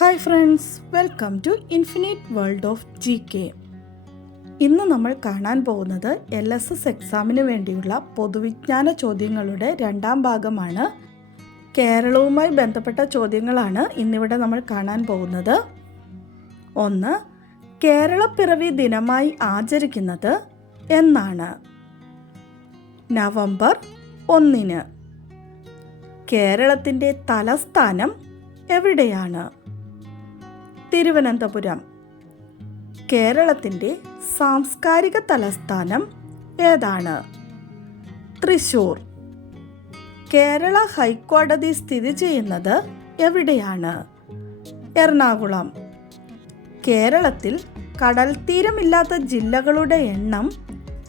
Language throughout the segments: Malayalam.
Hi friends, welcome to infinite world of GK. ഇന്ന് നമ്മൾ കാണാൻ പോകുന്നത് LSS എക്സാമിന് വേണ്ടിയുള്ള പൊതുവിജ്ഞാന ചോദ്യങ്ങളുടെ രണ്ടാം ഭാഗമാണ്. കേരളവുമായി ബന്ധപ്പെട്ട ചോദ്യങ്ങളാണ് ഇന്നിവിടെ നമ്മൾ കാണാൻ പോകുന്നത്. 1. കേരളപ്പിറവി ദിനമായി ആചരിക്കുന്നത് എന്നാണ്? നവംബർ 1. കേരളത്തിൻ്റെ തലസ്ഥാനം എവിടെയാണ്? തിരുവനന്തപുരം. കേരളത്തിൻ്റെ സാംസ്കാരിക തലസ്ഥാനം ഏതാണ്? തൃശ്ശൂർ. കേരള ഹൈക്കോടതി സ്ഥിതി ചെയ്യുന്നത് എവിടെയാണ്? എറണാകുളം. കേരളത്തിൽ കടൽത്തീരമില്ലാത്ത ജില്ലകളുടെ എണ്ണം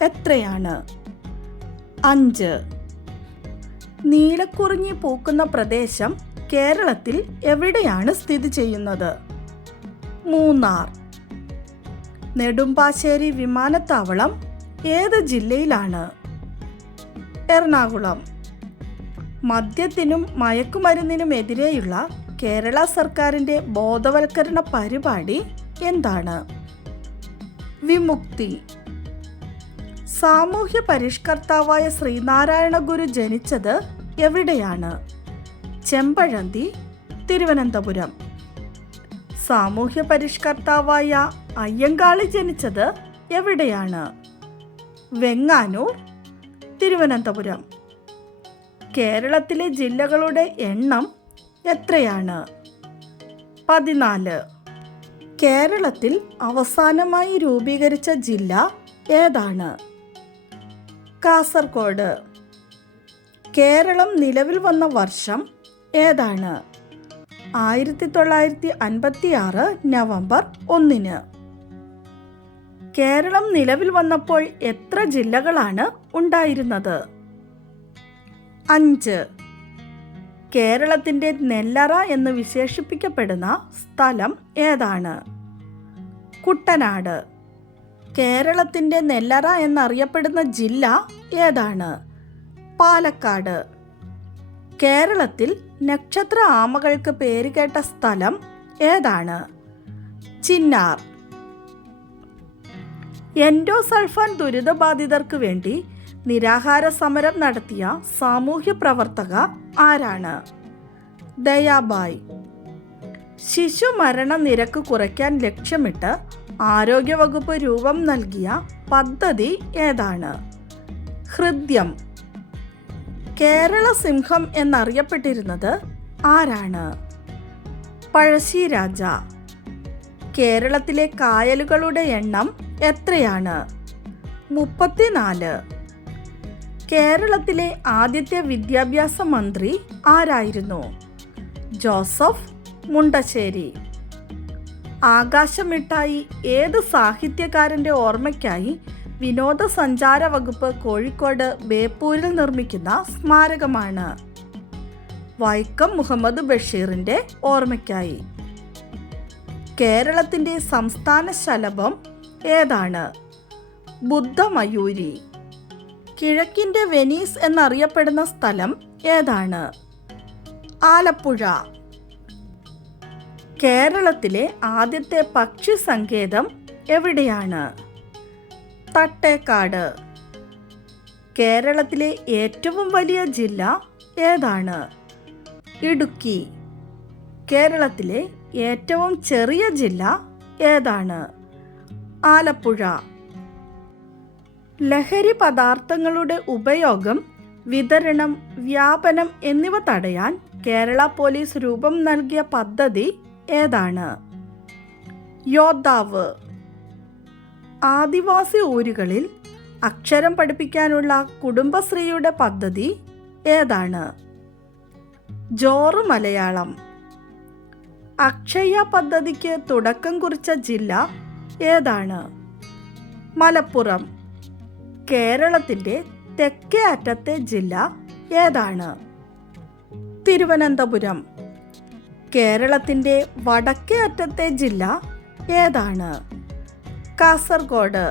എത്രയാണ്? 5. നീലക്കുറിഞ്ഞി പൂക്കുന്ന പ്രദേശം കേരളത്തിൽ എവിടെയാണ് സ്ഥിതി ചെയ്യുന്നത്? മൂന്നാർ. നെടുമ്പാശ്ശേരി വിമാനത്താവളം ഏത് ജില്ലയിലാണ്? എറണാകുളം. മദ്യത്തിനും മയക്കുമരുന്നിനുമെതിരെയുള്ള കേരള സർക്കാരിൻ്റെ ബോധവൽക്കരണ പരിപാടി എന്താണ്? വിമുക്തി. സാമൂഹ്യ പരിഷ്കർത്താവായ ശ്രീനാരായണ ഗുരു ജനിച്ചത് എവിടെയാണ്? ചെമ്പഴന്തി, തിരുവനന്തപുരം. സാമൂഹ്യ പരിഷ്കർത്താവായ അയ്യങ്കാളി ജനിച്ചത് എവിടെയാണ്? വെങ്ങാനൂർ, തിരുവനന്തപുരം. കേരളത്തിലെ ജില്ലകളുടെ എണ്ണം എത്രയാണ്? 14. കേരളത്തിൽ അവസാനമായി രൂപീകരിച്ച ജില്ല ഏതാണ്? കാസർഗോഡ്. കേരളം നിലവിൽ വന്ന വർഷം ഏതാണ്? 1956 നവംബർ 1. കേരളം നിലവിൽ വന്നപ്പോൾ എത്ര ജില്ലകളാണ് ഉണ്ടായിരുന്നത്? 5. കേരളത്തിൻ്റെ നെല്ലറ എന്ന് വിശേഷിപ്പിക്കപ്പെടുന്ന സ്ഥലം ഏതാണ്? കുട്ടനാട്. കേരളത്തിൻ്റെ നെല്ലറ എന്നറിയപ്പെടുന്ന ജില്ല ഏതാണ്? പാലക്കാട്. കേരളത്തിൽ നക്ഷത്ര ആമകൾക്ക് പേരുകേട്ട സ്ഥലം ഏതാണ്? ചിന്നാർ. എൻഡോസൾഫാൻ ദുരിതബാധിതർക്ക് വേണ്ടി നിരാഹാര സമരം നടത്തിയ സാമൂഹ്യ പ്രവർത്തക ആരാണ്? ദയാബായ്. ശിശു മരണ നിരക്ക് കുറയ്ക്കാൻ ലക്ഷ്യമിട്ട് ആരോഗ്യവകുപ്പ് രൂപം നൽകിയ പദ്ധതി ഏതാണ്? ഹൃദ്യം. കേരള സിംഹം എന്നറിയപ്പെട്ടിരുന്നത് ആരാണ്? പഴശ്ശിരാജ. കേരളത്തിലെ കായലുകളുടെ എണ്ണം എത്രയാണ്? 34. കേരളത്തിലെ ആദ്യത്തെ വിദ്യാഭ്യാസ മന്ത്രി ആരായിരുന്നു? ജോസഫ് മുണ്ടശ്ശേരി. ആകാശമിഠായി ഏത് സാഹിത്യകാരൻ്റെ ഓർമ്മയ്ക്കായി വിനോദസഞ്ചാര വകുപ്പ് കോഴിക്കോട് ബേപ്പൂരിൽ നിർമ്മിക്കുന്ന സ്മാരകമാണ്? വൈക്കം മുഹമ്മദ് ബഷീറിൻ്റെ ഓർമ്മയ്ക്കായി. കേരളത്തിൻ്റെ സംസ്ഥാന ശലഭം ഏതാണ്? ബുദ്ധമയൂരി. കിഴക്കിൻ്റെ വെനീസ് എന്നറിയപ്പെടുന്ന സ്ഥലം ഏതാണ്? ആലപ്പുഴ. കേരളത്തിലെ ആദ്യത്തെ പക്ഷി സങ്കേതം എവിടെയാണ്? തട്ടേക്കാട്. കേരളത്തിലെ ഏറ്റവും വലിയ ജില്ല ഏതാണ്? ഇടുക്കി. കേരളത്തിലെ ഏറ്റവും ചെറിയ ജില്ല ഏതാണ്? ആലപ്പുഴ. ലഹരി പദാർത്ഥങ്ങളുടെ ഉപയോഗം, വിതരണം, വ്യാപനം എന്നിവ തടയാൻ കേരള പോലീസ് രൂപം നൽകിയ പദ്ധതി ഏതാണ്? യോദ്ധാവ്. ആദിവാസി ഊരുകളിൽ അക്ഷരം പഠിപ്പിക്കാനുള്ള കുടുംബശ്രീയുടെ പദ്ധതി ഏതാണ്? ജോറ് മലയാളം. അക്ഷയ പദ്ധതിക്ക് തുടക്കം കുറിച്ച ജില്ല ഏതാണ്? മലപ്പുറം. കേരളത്തിൻ്റെ തെക്കേ അറ്റത്തെ ജില്ല ഏതാണ്? തിരുവനന്തപുരം. കേരളത്തിൻ്റെ വടക്കേ അറ്റത്തെ ജില്ല ഏതാണ്? കാസർഗോഡ്.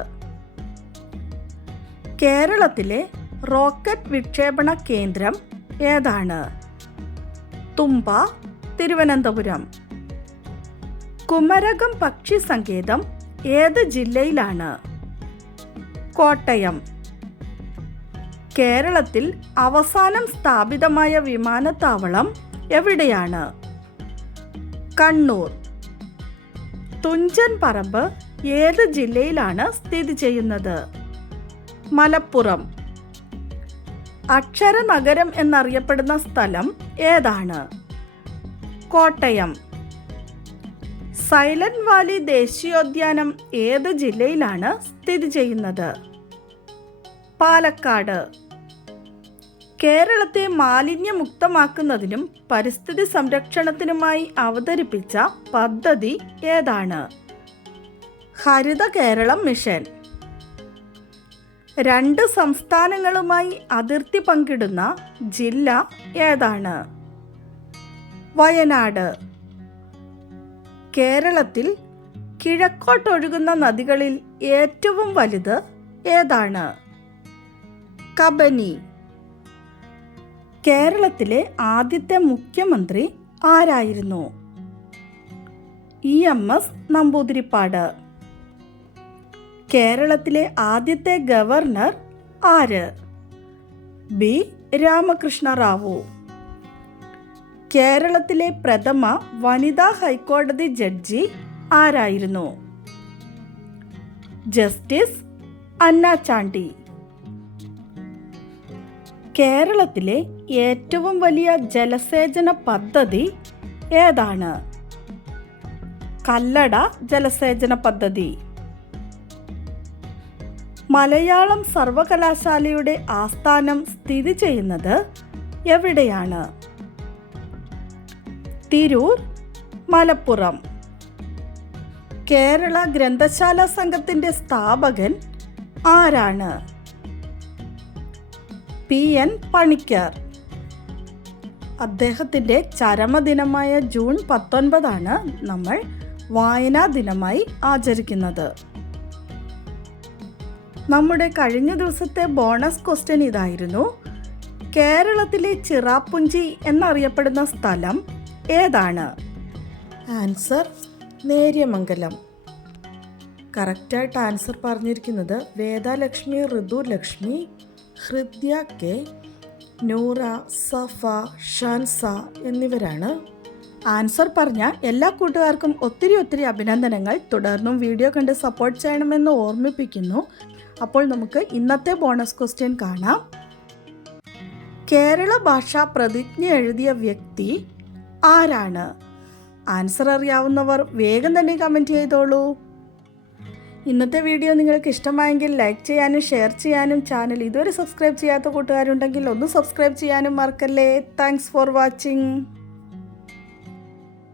കേരളത്തിലെ റോക്കറ്റ് വിക്ഷേപണ കേന്ദ്രം ഏതാണ്? തുമ്പ, തിരുവനന്തപുരം. കുമരകം പക്ഷി സങ്കേതം ഏത് ജില്ലയിലാണ്? കോട്ടയം. കേരളത്തിൽ അവസാനം സ്ഥാപിതമായ വിമാനത്താവളം എവിടെയാണ്? കണ്ണൂർ. തുഞ്ചൻ പറമ്പ് ഏത് ജില്ലയിലാണ് സ്ഥിതി ചെയ്യുന്നത്? മലപ്പുറം. അക്ഷരനഗരം എന്നറിയപ്പെടുന്ന സ്ഥലം ഏതാണ്? കോട്ടയം. സൈലന്റ് വാലി ദേശീയോദ്യാനം ഏത് ജില്ലയിലാണ് സ്ഥിതി ചെയ്യുന്നത്? പാലക്കാട്. കേരളത്തെ മാലിന്യമുക്തമാക്കുന്നതിനും പരിസ്ഥിതി സംരക്ഷണത്തിനുമായി അവതരിപ്പിച്ച പദ്ധതി ഏതാണ്? ഹരിത കേരളം മിഷൻ. 2 സംസ്ഥാനങ്ങളുമായി അതിർത്തി പങ്കിടുന്ന ജില്ല ഏതാണ്? വയനാട്. കേരളത്തിൽ കിഴക്കോട്ടൊഴുകുന്ന നദികളിൽ ഏറ്റവും വലുത് ഏതാണ്? കബനി. കേരളത്തിലെ ആദ്യത്തെ മുഖ്യമന്ത്രി ആരായിരുന്നു? EMS നമ്പൂതിരിപ്പാട്. കേരളത്തിലെ ആദ്യത്തെ ഗവർണർ ആര്? B. രാമകൃഷ്ണ റാവു. കേരളത്തിലെ പ്രഥമ വനിതാ ഹൈക്കോടതി ജഡ്ജി ആരായിരുന്നു? ജസ്റ്റിസ് അന്ന ചാണ്ടി. കേരളത്തിലെ ഏറ്റവും വലിയ ജലസേചന പദ്ധതി ഏതാണ്? കല്ലട ജലസേചന പദ്ധതി. മലയാളം സർവകലാശാലയുടെ ആസ്ഥാനം സ്ഥിതി ചെയ്യുന്നത് എവിടെയാണ്? തിരൂർ, മലപ്പുറം. കേരള ഗ്രന്ഥശാല സംഘത്തിൻ്റെ സ്ഥാപകൻ ആരാണ്? PN പണിക്കർ. അദ്ദേഹത്തിൻ്റെ ചരമദിനമായ ജൂൺ 19 നമ്മൾ വായനാ ദിനമായി ആചരിക്കുന്നത്. നമ്മുടെ കഴിഞ്ഞ ദിവസത്തെ ബോണസ് ക്വസ്റ്റ്യൻ ഇതായിരുന്നു: കേരളത്തിലെ ചിറാപ്പുഞ്ചി എന്നറിയപ്പെടുന്ന സ്ഥലം ഏതാണ്? ആൻസർ നേര്യമംഗലം. കറക്റ്റായിട്ട് ആൻസർ പറഞ്ഞിരിക്കുന്നത് വേദലക്ഷ്മി, ഋതുലക്ഷ്മി, ഹൃദ്യ കെ, നൂറ, സഫ, ഷാൻസ എന്നിവരാണ്. ആൻസർ പറഞ്ഞ എല്ലാ കൂട്ടുകാർക്കും ഒത്തിരി അഭിനന്ദനങ്ങൾ. തുടർന്നും വീഡിയോ കണ്ട് സപ്പോർട്ട് ചെയ്യണമെന്ന് ഓർമ്മിപ്പിക്കുന്നു. അപ്പോൾ നമുക്ക് ഇന്നത്തെ ബോണസ് ക്വസ്റ്റ്യൻ കാണാം. കേരള ഭാഷാ പ്രതിജ്ഞ എഴുതിയ വ്യക്തി ആരാണ്? ആൻസർ അറിയാവുന്നവർ വേഗം തന്നെ കമൻറ്റ് ചെയ്തോളൂ. ഇന്നത്തെ വീഡിയോ നിങ്ങൾക്ക് ഇഷ്ടമായെങ്കിൽ ലൈക്ക് ചെയ്യാനും ഷെയർ ചെയ്യാനും ചാനൽ ഇതുവരെ സബ്സ്ക്രൈബ് ചെയ്യാത്ത കൂട്ടുകാരുണ്ടെങ്കിൽ ഒന്ന് സബ്സ്ക്രൈബ് ചെയ്യാനും മറക്കല്ലേ. Thanks for watching.